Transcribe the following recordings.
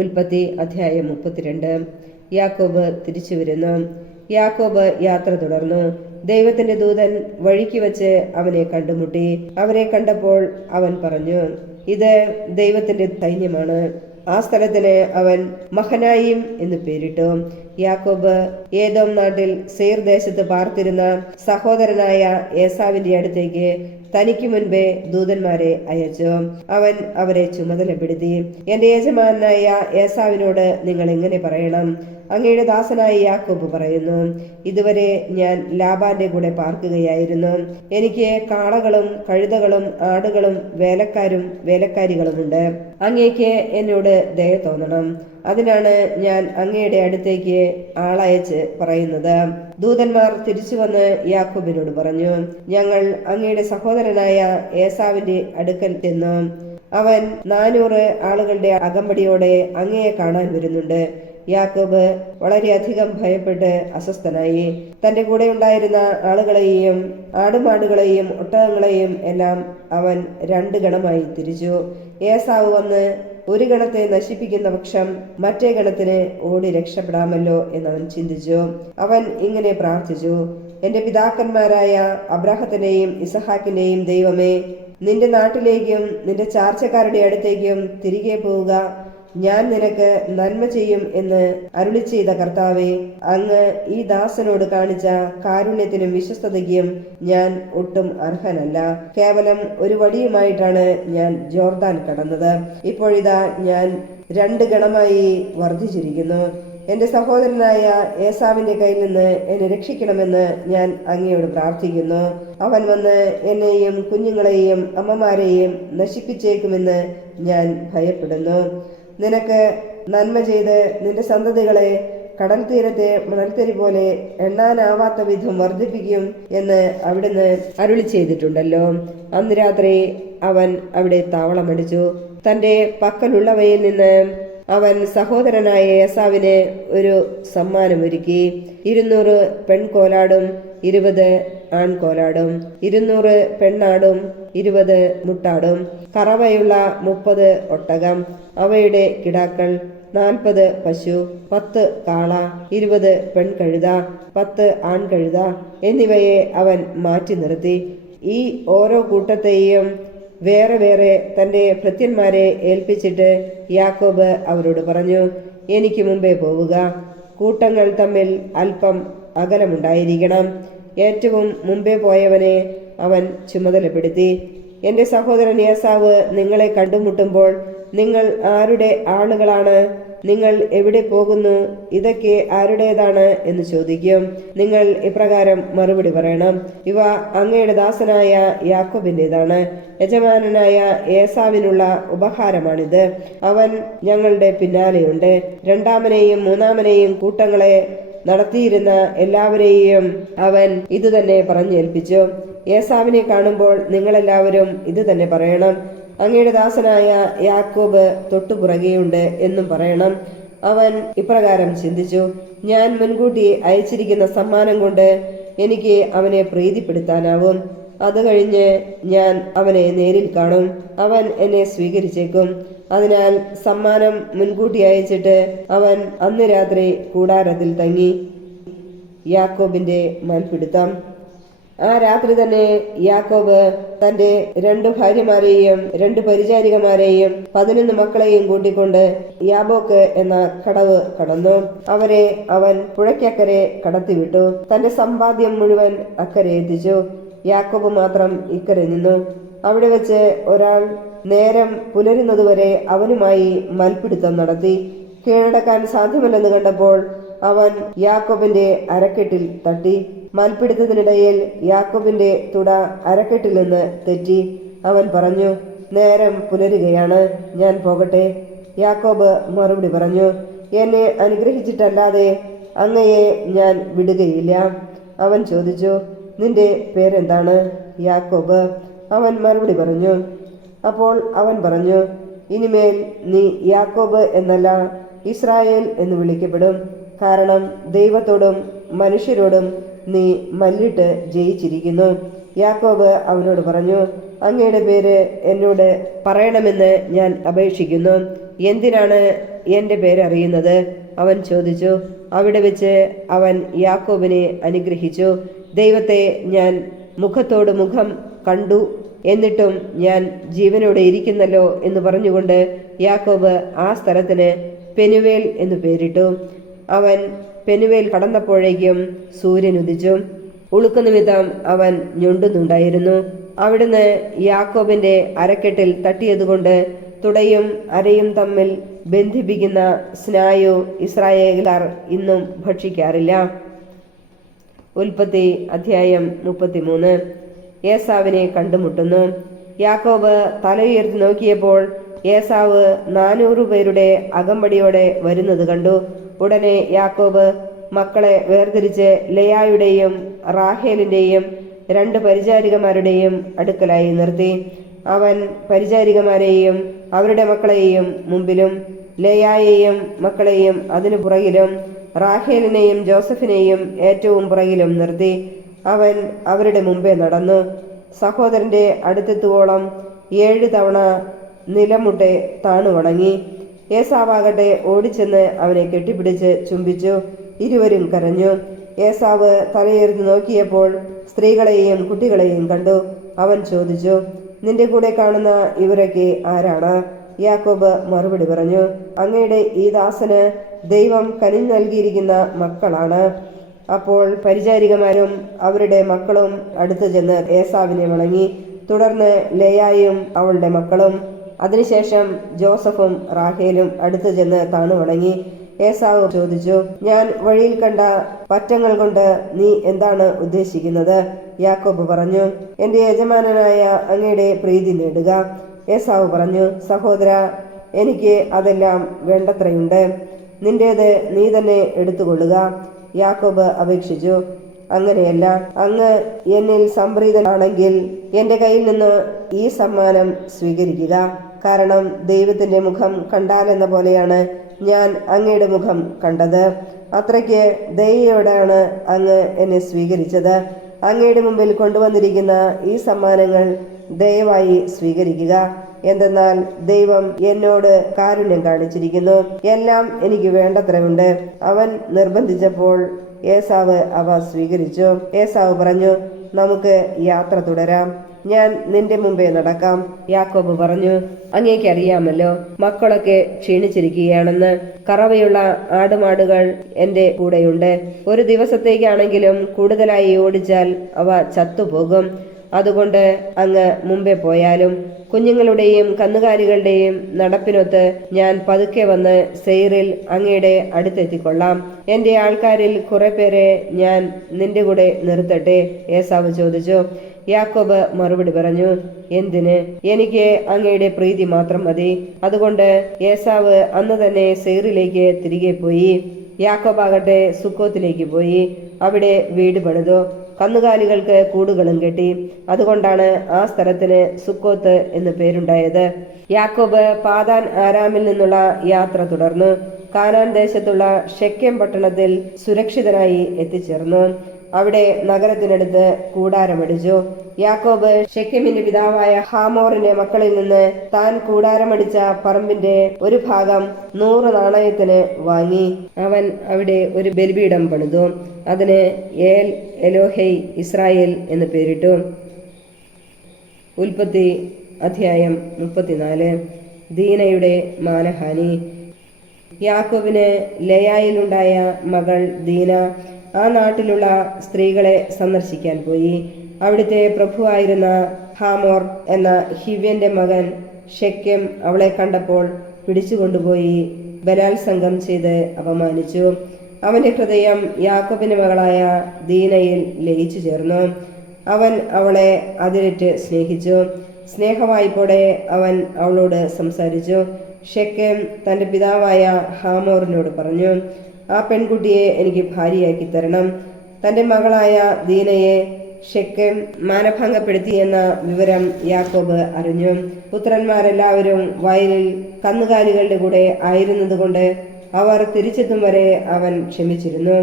ഉൽപ്പത്തി അധ്യായം 32. യാക്കോബ് തിരിച്ചു വരുന്നു. യാക്കോബ് യാത്ര തുടർന്നു. ദൈവത്തിന്റെ ദൂതൻ വഴിക്ക് വെച്ച് അവനെ കണ്ടുമുട്ടി. അവരെ കണ്ടപ്പോൾ അവൻ പറഞ്ഞു, ഇത് ദൈവത്തിന്റെ സൈന്യമാണ്. ആ സ്ഥലത്തിന് അവൻ മഹനായിം എന്ന് പേരിട്ടു. യാക്കോബ് ഏദോം നാട്ടിൽ സേർ ദേശത്ത് പാർത്തിരുന്ന സഹോദരനായ ഏസാവിന്റെ അടുത്തേക്ക് തനിക്ക് മുൻപേ ദൂതന്മാരെ അയച്ചു. അവൻ അവരെ ചുമതലപ്പെടുത്തി, എന്റെ യജമാനായ ഏസാവിനോട് നിങ്ങൾ എങ്ങനെ പറയണം, അങ്ങയുടെ ദാസനായ യാക്കോബ് പറയുന്നു, ഇതുവരെ ഞാൻ ലാബാന്റെ കൂടെ പാർക്കുകയായിരുന്നു. എനിക്ക് കാളകളും കഴുതകളും ആടുകളും വേലക്കാരും വേലക്കാരികളുമുണ്ട്. അങ്ങേക്ക് എന്നോട് ദയ തോന്നണം. അതിനാണ് ഞാൻ അങ്ങയുടെ അടുത്തേക്ക് ആളയച്ച് പറയുന്നത്. ദൂതന്മാർ തിരിച്ചു വന്ന് യാക്കോബിനോട് പറഞ്ഞു, ഞങ്ങൾ അങ്ങയുടെ സഹോദരനായ ഏസാവിന്റെ അടുക്കൽ ചെന്നു. അവൻ 400 ആളുകളുടെ അകമ്പടിയോടെ അങ്ങയെ കാണാൻ വരുന്നുണ്ട്. യാക്കോബ് വളരെയധികം ഭയപ്പെട്ട് അസ്വസ്ഥനായി. തന്റെ കൂടെ ഉണ്ടായിരുന്ന ആളുകളെയും ആടുമാടുകളെയും ഒട്ടകങ്ങളെയും എല്ലാം അവൻ 2 ഗണമായി തിരിച്ചു. ഏസാവ് വന്ന് ഒരു ഗണത്തെ നശിപ്പിക്കുന്ന പക്ഷം മറ്റേ ഗണത്തിന് ഓടി രക്ഷപ്പെടാമല്ലോ എന്നവൻ ചിന്തിച്ചു. അവൻ ഇങ്ങനെ പ്രാർത്ഥിച്ചു, എന്റെ പിതാക്കന്മാരായ അബ്രാഹത്തിന്റെയും ഇസഹാക്കിന്റെയും ദൈവമേ, നിന്റെ നാട്ടിലേക്കും നിന്റെ ചാർച്ചക്കാരുടെ അടുത്തേക്കും തിരികെ പോവുക. ഞാൻ നിനക്ക് നന്മ ചെയ്യും എന്ന് അരുളി ചെയ്ത കർത്താവേ, അങ്ങ് ഈ ദാസനോട് കാണിച്ച കാരുണ്യത്തിനും വിശ്വസ്തതയ്ക്കും ഞാൻ ഒട്ടും അർഹനല്ല. കേവലം ഒരു വടിയുമായിട്ടാണ് ഞാൻ ജോർദാൻ കടന്നത്. ഇപ്പോഴിതാ ഞാൻ 2 ഗണമായി വർദ്ധിച്ചിരിക്കുന്നു. എന്റെ സഹോദരനായ ഏസാവിന്റെ കയ്യിൽ നിന്ന് എന്നെ രക്ഷിക്കണമെന്ന് ഞാൻ അങ്ങയോട് പ്രാർത്ഥിക്കുന്നു. അവൻ വന്ന് എന്നെയും കുഞ്ഞുങ്ങളെയും അമ്മമാരെയും നശിപ്പിച്ചേക്കുമെന്ന് ഞാൻ ഭയപ്പെടുന്നു. നിനക്ക് നന്മ ചെയ്ത് നിന്റെ സന്തതികളെ കടൽ തീരത്തെ മണൽത്തരി പോലെ എണ്ണാനാവാത്ത വിധം വർദ്ധിപ്പിക്കും എന്ന് അവിടുന്ന് അരുളി ചെയ്തിട്ടുണ്ടല്ലോ. അന്ന് രാത്രി അവൻ അവിടെ താവളമടിച്ചു. തന്റെ പക്കലുള്ളവയിൽ നിന്ന് അവൻ സഹോദരനായ ഏസാവിന് ഒരു സമ്മാനമൊരുക്കി. 200 പെൺകോലാടും 20 ആൺകോലാടും, 200 പെണ്ണാടും 20 മുട്ടാടും, കറവയുള്ള 30 ഒട്ടകം, അവയുടെ കിടാക്കൾ 40 പശു, 10 കാള, 20 പെൺകഴുത, 10 ആൺകഴുത എന്നിവയെ അവൻ മാറ്റി നിർത്തി. ഈ ഓരോ കൂട്ടത്തെയും വേറെ വേറെ തന്റെ ഭൃത്യന്മാരെ ഏൽപ്പിച്ചിട്ട് യാക്കോബ് അവരോട് പറഞ്ഞു, എനിക്ക് മുമ്പേ പോവുക. കൂട്ടങ്ങൾ തമ്മിൽ അല്പം അകലമുണ്ടായിരിക്കണം. ഏറ്റവും മുമ്പേ പോയവനെ അവൻ ചുമതലപ്പെടുത്തി, എന്റെ സഹോദരൻ ഏസാവ് നിങ്ങളെ കണ്ടുമുട്ടുമ്പോൾ നിങ്ങൾ ആരുടെ ആളുകളാണ്, നിങ്ങൾ എവിടെ പോകുന്നു, ഇതൊക്കെ ആരുടേതാണ് എന്ന് ചോദിക്കും. നിങ്ങൾ ഇപ്രകാരം മറുപടി പറയണം, ഇവ അങ്ങയുടെ ദാസനായ യാക്കോബിൻ്റെതാണ്. യജമാനനായ ഏസാവിനുള്ള ഉപഹാരമാണിത്. അവൻ ഞങ്ങളുടെ പിന്നാലെയുണ്ട്. 2ാമനെയും 3ാമനെയും കൂട്ടങ്ങളെ നടത്തിയിരുന്ന എല്ലാവരെയും അവൻ ഇതുതന്നെ പറഞ്ഞേൽപ്പിച്ചു. ഏസാവിനെ കാണുമ്പോൾ നിങ്ങളെല്ലാവരും ഇത് തന്നെ പറയണം, അങ്ങയുടെ ദാസനായ യാക്കോബ് തൊട്ടുപുറകെയുണ്ട് എന്നും പറയണം. അവൻ ഇപ്രകാരം ചിന്തിച്ചു, ഞാൻ മുൻകൂട്ടി അയച്ചിരിക്കുന്ന സമ്മാനം കൊണ്ട് എനിക്ക് അവനെ പ്രീതിപ്പെടുത്താനാവും. അത് കഴിഞ്ഞ് ഞാൻ അവനെ നേരിൽ കാണും. അവൻ എന്നെ സ്വീകരിച്ചേക്കും. അതിനാൽ സമ്മാനം മുൻകൂട്ടി അയച്ചിട്ട് അവൻ അന്ന് രാത്രി കൂടാരത്തിൽ തങ്ങി. യാക്കോബിന്റെ മൽപിടുത്തം. ആ രാത്രി തന്നെ യാക്കോബ് തന്റെ 2 ഭാര്യമാരെയും 2 പരിചാരികമാരെയും 11 മക്കളെയും കൂട്ടിക്കൊണ്ട് യാബോക്ക് എന്ന കടവ് കടന്നു. അവരെ അവൻ പുഴയ്ക്കക്കരെ കടത്തിവിട്ടു. തന്റെ സമ്പാദ്യം മുഴുവൻ അക്കരെ എത്തിച്ചു. യാക്കോബ് മാത്രം ഇക്കരെ നിന്നു. അവിടെ വെച്ച് ഒരാൾ നേരം പുലരുന്നതുവരെ അവനുമായി മൽപിടുത്തം നടത്തി. കീഴടക്കാൻ സാധ്യമല്ലെന്ന് കണ്ടപ്പോൾ അവൻ യാക്കോബിന്റെ അരക്കെട്ടിൽ തട്ടി. മൽപിടുത്തത്തിനിടയിൽ യാക്കോബിന്റെ തുട അരക്കെട്ടിൽ നിന്ന് തെറ്റി. അവൻ പറഞ്ഞു, നേരം പുലരുകയാണ്, ഞാൻ പോകട്ടെ. യാക്കോബ് മറുപടി പറഞ്ഞു, എന്നെ അനുഗ്രഹിച്ചിട്ടല്ലാതെ അങ്ങയെ ഞാൻ വിടുകയില്ല. അവൻ ചോദിച്ചു, നിന്റെ പേരെന്താണ്? യാക്കോബ്. അവൻ മറുപടി പറഞ്ഞു. അപ്പോൾ അവൻ പറഞ്ഞു, ഇനിമേൽ നീ യാക്കോബ് എന്നല്ല ഇസ്രായേൽ എന്ന് വിളിക്കപ്പെടും. കാരണം ദൈവത്തോടും മനുഷ്യരോടും നീ മല്ലിട്ട് ജയിച്ചിരിക്കുന്നു. യാക്കോബ് അവനോട് പറഞ്ഞു, അങ്ങയുടെ പേര് എന്നോട് പറയണമെന്ന് ഞാൻ അപേക്ഷിക്കുന്നു. എന്തിനാണ് എന്റെ പേരറിയുന്നത്? അവൻ ചോദിച്ചു. അവിടെ വെച്ച് അവൻ യാക്കോബിനെ അനുഗ്രഹിച്ചു. ദൈവത്തെ ഞാൻ മുഖത്തോട് മുഖം കണ്ടു, എന്നിട്ടും ഞാൻ ജീവനോടെ ഇരിക്കുന്നല്ലോ എന്ന് പറഞ്ഞുകൊണ്ട് യാക്കോബ് ആ സ്ഥലത്തിന് പെനുവേൽ എന്നു പേരിട്ടു. അവൻ പെനുവേൽ കടന്നപ്പോഴേക്കും സൂര്യൻ ഉദിച്ചു. ഉളുക്കു നിമിത്തം അവൻ ഞൊണ്ടുന്നുണ്ടായിരുന്നു. അവിടുന്ന് യാക്കോബിന്റെ അരക്കെട്ടിൽ തട്ടിയതുകൊണ്ട് തുടയും അരയും തമ്മിൽ ബന്ധിപ്പിക്കുന്ന സ്നായു ഇസ്രായേലാർ ഇന്നും ഭക്ഷിക്കാറില്ല. ഉൽപ്പത്തി അധ്യായം 33. ഏസാവിനെ കണ്ടുമുട്ടുന്നു. യാക്കോബ് തലയുയർത്തി നോക്കിയപ്പോൾ ഏസാവ് 400 പേരുടെ അകമ്പടിയോടെ വരുന്നത് കണ്ടു. ഉടനെ യാക്കോബ് മക്കളെ വേർതിരിച്ച് ലെയായുടെയും റാഹേലിന്റെയും 2 പരിചാരികമാരുടെയും അടുക്കലായി നിർത്തി. അവൻ പരിചാരികമാരെയും അവരുടെ മക്കളെയും മുമ്പിലും ലെയായെയും മക്കളെയും അതിനു പുറകിലും റാഹേലിനെയും ജോസഫിനെയും ഏറ്റവും പുറകിലും നിർത്തി. അവൻ അവരുടെ മുമ്പേ നടന്നു. സഹോദരന്റെ അടുത്തെത്തുവോളം 7 തവണ നിലമുട്ടെ താണു വണങ്ങി. ഏസാവാകട്ടെ ഓടിച്ചെന്ന് അവനെ കെട്ടിപ്പിടിച്ച് ചുംബിച്ചു. ഇരുവരും കരഞ്ഞു. ഏസാവ് തലയുയർത്തി നോക്കിയപ്പോൾ സ്ത്രീകളെയും കുട്ടികളെയും കണ്ടു. അവൻ ചോദിച്ചു, നിന്റെ കൂടെ കാണുന്ന ഇവരൊക്കെ ആരാണ്? യാക്കോബ് മറുപടി പറഞ്ഞു, അങ്ങയുടെ ഈ ദാസന് ദൈവം കനിഞ്ഞു നൽകിയിരിക്കുന്ന മക്കളാണ്. അപ്പോൾ പരിചാരികമാരും അവരുടെ മക്കളും അടുത്തു ചെന്ന് ഏസാവിനെ വണങ്ങി. തുടർന്ന് ലെയായും അവളുടെ മക്കളും, അതിനുശേഷം ജോസഫും റാഹേലും അടുത്തു ചെന്ന് താണു വണങ്ങി. ഏസാവ് ചോദിച്ചു, ഞാൻ വഴിയിൽ കണ്ട പറ്റങ്ങൾ കൊണ്ട് നീ എന്താണ് ഉദ്ദേശിക്കുന്നത്? യാക്കോബ് പറഞ്ഞു, എന്റെ യജമാനനായ അങ്ങയുടെ പ്രീതി നേടുക. ഏസാവ് പറഞ്ഞു, സഹോദര, എനിക്ക് അതെല്ലാം വേണ്ടത്രയുണ്ട്. നിന്റേത് നീ തന്നെ എടുത്തുകൊള്ളുക. യാക്കോബ് അപേക്ഷിച്ചു, അങ്ങനെയല്ല, അങ്ങ് എന്നിൽ സംപ്രീതനാണെങ്കിൽ എന്റെ കയ്യിൽ നിന്ന് ഈ സമ്മാനം സ്വീകരിക്കുക. കാരണം ദൈവത്തിന്റെ മുഖം കണ്ടാലെന്ന പോലെയാണ് ഞാൻ അങ്ങയുടെ മുഖം കണ്ടത്. അത്രയ്ക്ക് ദയയോടാണ് അങ്ങ് എന്നെ സ്വീകരിച്ചത്. അങ്ങയുടെ മുമ്പിൽ കൊണ്ടുവന്നിരിക്കുന്ന ഈ സമ്മാനങ്ങൾ ദയവായി സ്വീകരിക്കുക. എന്തെന്നാൽ ദൈവം എന്നോട് കാരുണ്യം കാണിച്ചിരിക്കുന്നു. എല്ലാം എനിക്ക് വേണ്ടത്രയുണ്ട്. അവൻ നിർബന്ധിച്ചപ്പോൾ ഏസാവ് അവ സ്വീകരിച്ചു. ഏസാവ് പറഞ്ഞു, നമുക്ക് യാത്ര തുടരാം. ഞാൻ നിന്റെ മുമ്പേ നടക്കാം. യാക്കോബ് പറഞ്ഞു, അങ്ങേക്ക് അറിയാമല്ലോ, മക്കളൊക്കെ ക്ഷീണിച്ചിരിക്കുകയാണെന്ന്. കറവയുള്ള ആടുമാടുകൾ എന്റെ കൂടെയുണ്ട്. ഒരു ദിവസത്തേക്കാണെങ്കിലും കൂടുതലായി ഓടിച്ചാൽ അവ ചത്തുപോകും. അതുകൊണ്ട് അങ്ങ് മുമ്പേ പോയാലും കുഞ്ഞുങ്ങളുടെയും കന്നുകാലികളുടെയും നടപ്പിനൊത്ത് ഞാൻ പതുക്കെ വന്ന് സെയിരിൽ അങ്ങയുടെ അടുത്തെത്തിക്കൊള്ളാം. എന്റെ ആൾക്കാരിൽ കുറെ പേരെ ഞാൻ നിന്റെ കൂടെ നിർത്തട്ടെ? ഏസാവ് ചോദിച്ചു. യാക്കോബ് മറുപടി പറഞ്ഞു, എന്തിന്? എനിക്ക് അങ്ങയുടെ പ്രീതി മാത്രം മതി. അതുകൊണ്ട് ഏസാവ് അന്ന് തന്നെ സെയിരിലേക്ക് തിരികെ പോയി. യാക്കോബാകട്ടെ സുക്കോത്തിലേക്ക് പോയി. അവിടെ വീട് പണിതു. കന്നുകാലികൾക്ക് കൂടുകളും കെട്ടി. അതുകൊണ്ടാണ് ആ സ്ഥലത്തിന് സുക്കോത്ത് എന്ന് പേരുണ്ടായത്. യാക്കോബ് പാദാൻ ആരാമിൽ നിന്നുള്ള യാത്ര തുടർന്നു. കാനാൻ ദേശത്തുള്ള ഷെക്കേം പട്ടണത്തിൽ സുരക്ഷിതനായി എത്തിച്ചേർന്നു. അവിടെ നഗരത്തിനടുത്ത് കൂടാരമടിച്ചു. യാക്കോബ് ഷെക്കെമിന്റെ പിതാവായ ഹാമോറിന്റെ മക്കളിൽ നിന്ന് താൻ കൂടാരമടിച്ച പറമ്പിന്റെ ഒരു ഭാഗം 100 നാണയത്തിന് വാങ്ങി. അവൻ അവിടെ ഒരു ബലിപീഠം പണിതു. അതിന് ഏൽ എലോഹൈ ഇസ്രായേൽ എന്ന് പേരിട്ടു. ഉൽപ്പത്തി അധ്യായം 34. ദീനയുടെ മാനഹാനി. യാക്കോബിന് ലെയായിലുണ്ടായ മകൾ ദീന ആ നാട്ടിലുള്ള സ്ത്രീകളെ സന്ദർശിക്കാൻ പോയി. അവിടുത്തെ പ്രഭുവായിരുന്ന ഹാമോർ എന്ന ഹിവ്യന്റെ മകൻ ഷെക്കെം അവളെ കണ്ടപ്പോൾ പിടിച്ചുകൊണ്ടുപോയി ബലാത്സംഗം ചെയ്ത് അപമാനിച്ചു. അവന്റെ ഹൃദയം യാക്കോബിന്റെ മകളായ ദീനയിൽ ലയിച്ചു ചേർന്നു. അവൻ അവളെ അതിരറ്റ് സ്നേഹിച്ചു. സ്നേഹവായ്പോടെ അവൻ അവളോട് സംസാരിച്ചു. ഷെക്കെം തന്റെ പിതാവായ ഹാമോറിനോട് പറഞ്ഞു, ആ പെൺകുട്ടിയെ എനിക്ക് ഭാര്യയാക്കി തരണം. തന്റെ മകളായ ദീനയെ ഷെക്കെം മാനഭംഗപ്പെടുത്തിയെന്ന വിവരം യാക്കോബ് അറിഞ്ഞു. പുത്രന്മാരെല്ലാവരും വയലിൽ കന്നുകാലികളുടെ കൂടെ ആയിരുന്നതുകൊണ്ട് അവർ തിരിച്ചെത്തും വരെ അവൻ ക്ഷമിച്ചിരുന്നു.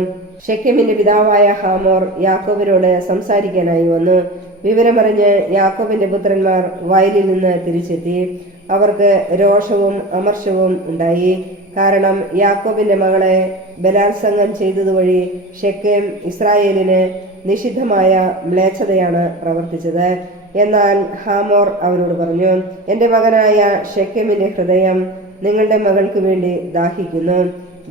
ഷെക്കെമിന്റെ പിതാവായ ഹാമോർ യാക്കോബിനോട് സംസാരിക്കാനായി വന്നു. വിവരമറിഞ്ഞ് യാക്കോബിന്റെ പുത്രന്മാർ വയലിൽ നിന്ന് തിരിച്ചെത്തി. അവർക്ക് രോഷവും അമർഷവും ഉണ്ടായി. കാരണം യാക്കോബിന്റെ മകളെ ബലാത്സംഗം ചെയ്തതുവഴി ഷെക്കേം ഇസ്രായേലിന് നിഷിദ്ധമായ മ്ലേച്ഛതയാണ് പ്രവർത്തിച്ചത്. എന്നാൽ ഹാമോർ അവരോട് പറഞ്ഞു, എന്റെ മകനായ ഷെക്കേമിന്റെ ഹൃദയം നിങ്ങളുടെ മകൾക്ക് വേണ്ടി ദാഹിക്കുന്നു.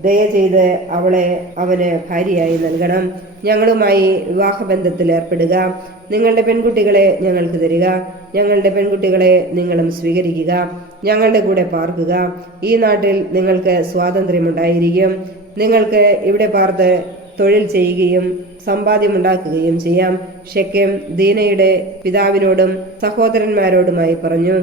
ദയ ചെയ്ത് അവളെ അവന് ഭാര്യയായി നൽകണം. ഞങ്ങളുമായി വിവാഹബന്ധത്തിൽ ഏർപ്പെടുക. നിങ്ങളുടെ പെൺകുട്ടികളെ ഞങ്ങൾക്ക് തരിക. ഞങ്ങളുടെ പെൺകുട്ടികളെ നിങ്ങളും സ്വീകരിക്കുക. ഞങ്ങളുടെ കൂടെ പാർക്കുക. ഈ നാട്ടിൽ നിങ്ങൾക്ക് സ്വാതന്ത്ര്യമുണ്ടായിരിക്കും. നിങ്ങൾക്ക് ഇവിടെ പാർത്ത് തൊഴിൽ ചെയ്യുകയും സമ്പാദ്യമുണ്ടാക്കുകയും ചെയ്യാം. ഷെക്കേം ദീനയുടെ പിതാവിനോടും സഹോദരന്മാരോടുമായി പറഞ്ഞു,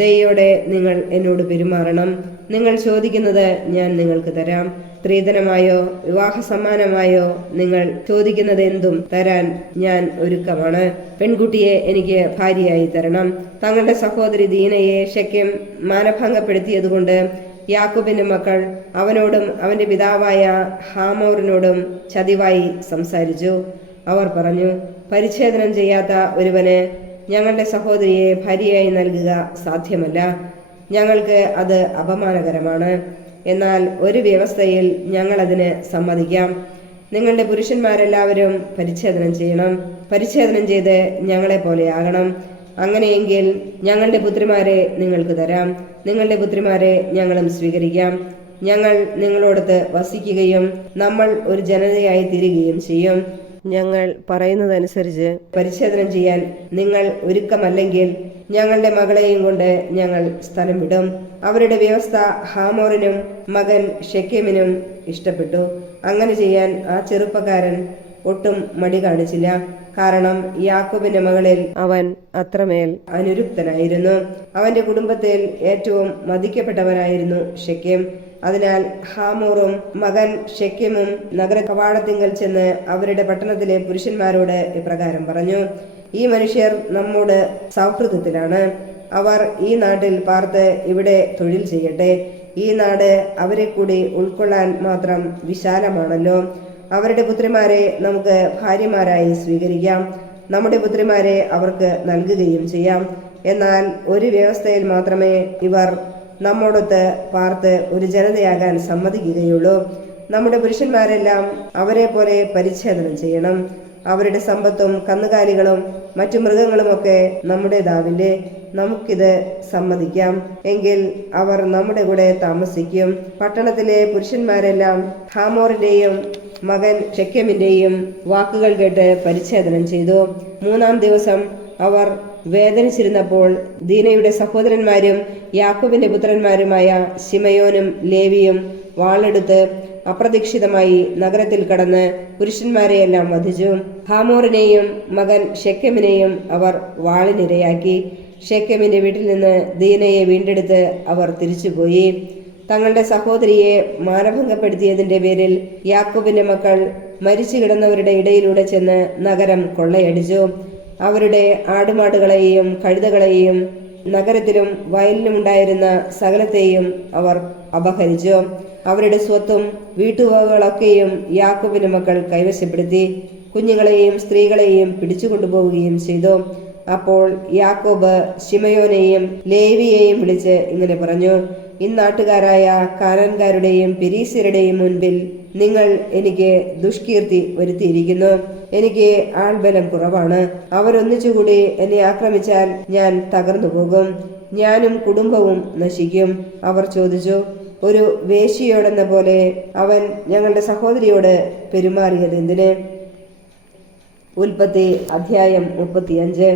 ദയയോടെ നിങ്ങൾ എന്നോട് പെരുമാറണം. നിങ്ങൾ ചോദിക്കുന്നത് ഞാൻ നിങ്ങൾക്ക് തരാം. സ്ത്രീധനമായോ വിവാഹ സമ്മാനമായോ നിങ്ങൾ ചോദിക്കുന്നത് എന്തും തരാൻ ഞാൻ ഒരുക്കമാണ്. പെൺകുട്ടിയെ എനിക്ക് ഭാര്യയായി തരണം. തങ്ങളുടെ സഹോദരി ദീനയെ ഷെക്കേം മാനഭംഗപ്പെടുത്തിയതുകൊണ്ട് യാക്കോബിന്റെ മക്കൾ അവനോടും അവന്റെ പിതാവായ ഹാമോറിനോടും ചതിവായി സംസാരിച്ചു. അവർ പറഞ്ഞു, പരിച്ഛേദനം ചെയ്യാത്ത ഒരുവന് ഞങ്ങളുടെ സഹോദരിയെ ഭാര്യയായി നൽകുക സാധ്യമല്ല. ഞങ്ങൾക്ക് അത് അപമാനകരമാണ്. എന്നാൽ ഒരു വ്യവസ്ഥയിൽ ഞങ്ങൾ അതിന് സമ്മതിക്കാം. നിങ്ങളുടെ പുരുഷന്മാരെല്ലാവരും പരിച്ഛേദനം ചെയ്യണം. പരിച്ഛേദനം ചെയ്ത് ഞങ്ങളെ പോലെയാകണം. അങ്ങനെയെങ്കിൽ ഞങ്ങളുടെ പുത്രിമാരെ നിങ്ങൾക്ക് തരാം. നിങ്ങളുടെ പുത്രിമാരെ ഞങ്ങളും സ്വീകരിക്കാം. ഞങ്ങൾ നിങ്ങളോടൊത്ത് വസിക്കുകയും നമ്മൾ ഒരു ജനതയായി തീരുകയും ചെയ്യും. ഞങ്ങൾ പറയുന്നതനുസരിച്ച് പരിച്ഛേദനം ചെയ്യാൻ നിങ്ങൾ ഒരുക്കമല്ലെങ്കിൽ ഞങ്ങളുടെ മകളെയും കൊണ്ട് ഞങ്ങൾ സ്ഥലം വിടും. അവരുടെ വ്യവസ്ഥ ഹാമോറിനും മകൻ ഷെക്കേമിനും ഇഷ്ടപ്പെട്ടു. അങ്ങനെ ചെയ്യാൻ ആ ചെറുപ്പക്കാരൻ ഒട്ടും മടി കാണിച്ചില്ല. കാരണം യാക്കോബിന്റെ മകളിൽ അവൻ അത്രമേൽ അനുരുക്തനായിരുന്നു. അവന്റെ കുടുംബത്തിൽ ഏറ്റവും മതിക്കപ്പെട്ടവനായിരുന്നു ഷെക്കേം. അതിനാൽ ഹാമോറും മകൻ ഷെക്കേമും നഗര കവാടത്തിങ്കൽ ചെന്ന് അവരുടെ പട്ടണത്തിലെ പുരുഷന്മാരോട് ഇപ്രകാരം പറഞ്ഞു, ഈ മനുഷ്യർ നമ്മോട് സൗഹൃദത്തിലാണ്. അവർ ഈ നാട്ടിൽ പാർത്ത് ഇവിടെ തൊഴിൽ ചെയ്യട്ടെ. ഈ നാട് അവരെ കൂടി ഉൾക്കൊള്ളാൻ മാത്രം വിശാലമാണല്ലോ. അവരുടെ പുത്രിമാരെ നമുക്ക് ഭാര്യമാരായി സ്വീകരിക്കാം. നമ്മുടെ പുത്രിമാരെ അവർക്ക് നൽകുകയും ചെയ്യാം. എന്നാൽ ഒരു വ്യവസ്ഥയിൽ മാത്രമേ ഇവർ നമ്മോടൊത്ത് പാർത്ത് ഒരു ജനതയാകാൻ സമ്മതിക്കുകയുള്ളൂ. നമ്മുടെ പുരുഷന്മാരെല്ലാം അവരെ പോലെ പരിച്ഛേദനം ചെയ്യണം. അവരുടെ സമ്പത്തും കന്നുകാലികളും മറ്റു മൃഗങ്ങളുമൊക്കെ നമ്മുടേതാവില്ലേ? നമുക്കിത് സമ്മതിക്കാം. എങ്കിൽ അവർ നമ്മുടെ കൂടെ താമസിക്കും. പട്ടണത്തിലെ പുരുഷന്മാരെല്ലാം ഹാമോറിന്റെയും മകൻ ഷെക്കേമിന്റെയും വാക്കുകൾ കേട്ട് പരിച്ഛേദനം ചെയ്തു. 3-ാം ദിവസം അവർ വേദനിച്ചിരുന്നപ്പോൾ ദീനയുടെ സഹോദരന്മാരും യാക്കോബിന്റെ പുത്രന്മാരുമായ ശിമയോനും ലേവിയും വാളെടുത്ത് അപ്രതീക്ഷിതമായി നഗരത്തിൽ കടന്ന് പുരുഷന്മാരെയെല്ലാം വധിച്ചു. ഹാമോറിനെയും മകൻ ഷെക്കേമിനെയും അവർ വാളിനിരയാക്കി. ഷെക്കേമിന്റെ വീട്ടിൽ നിന്ന് ദീനയെ വീണ്ടെടുത്ത് അവർ തിരിച്ചുപോയി. തങ്ങളുടെ സഹോദരിയെ മാനഭംഗപ്പെടുത്തിയതിന്റെ പേരിൽ യാക്കോബിന്റെ മക്കൾ മരിച്ചു കിടന്നവരുടെ ഇടയിലൂടെ ചെന്ന് നഗരം കൊള്ളയടിച്ചു. അവരുടെ ആടുമാടുകളെയും കഴുതകളെയും നഗരത്തിലും വയലിലും ഉണ്ടായിരുന്ന സകലത്തെയും അവർ അപഹരിച്ചു. അവരുടെ സ്വത്തും വീട്ടുവകകളൊക്കെയും യാക്കോബിന്റെ മക്കൾ കൈവശപ്പെടുത്തി. കുഞ്ഞുങ്ങളെയും സ്ത്രീകളെയും പിടിച്ചുകൊണ്ടുപോവുകയും ചെയ്തു. അപ്പോൾ യാക്കോബ് ശിമയോനെയും ലേവിയെയും വിളിച്ച് ഇങ്ങനെ പറഞ്ഞു, ഇന്നാട്ടുകാരായ കാനാൻകാരുടെയും പെരീസ്യരുടെയും മുൻപിൽ നിങ്ങൾ എനിക്ക് ദുഷ്കീർത്തി വരുത്തിയിരിക്കുന്നു. എനിക്ക് ആൾബലം കുറവാണ്. അവരൊന്നിച്ചുകൂടി എന്നെ ആക്രമിച്ചാൽ ഞാൻ തകർന്നു പോകും. ഞാനും കുടുംബവും നശിക്കും. അവർ ചോദിച്ചു, ഒരു വേശ്യയോടെന്ന പോലെ അവൻ ഞങ്ങളുടെ സഹോദരിയോട് പെരുമാറിയത് എന്തിന്? ഉൽപ്പത്തി അധ്യായം 35.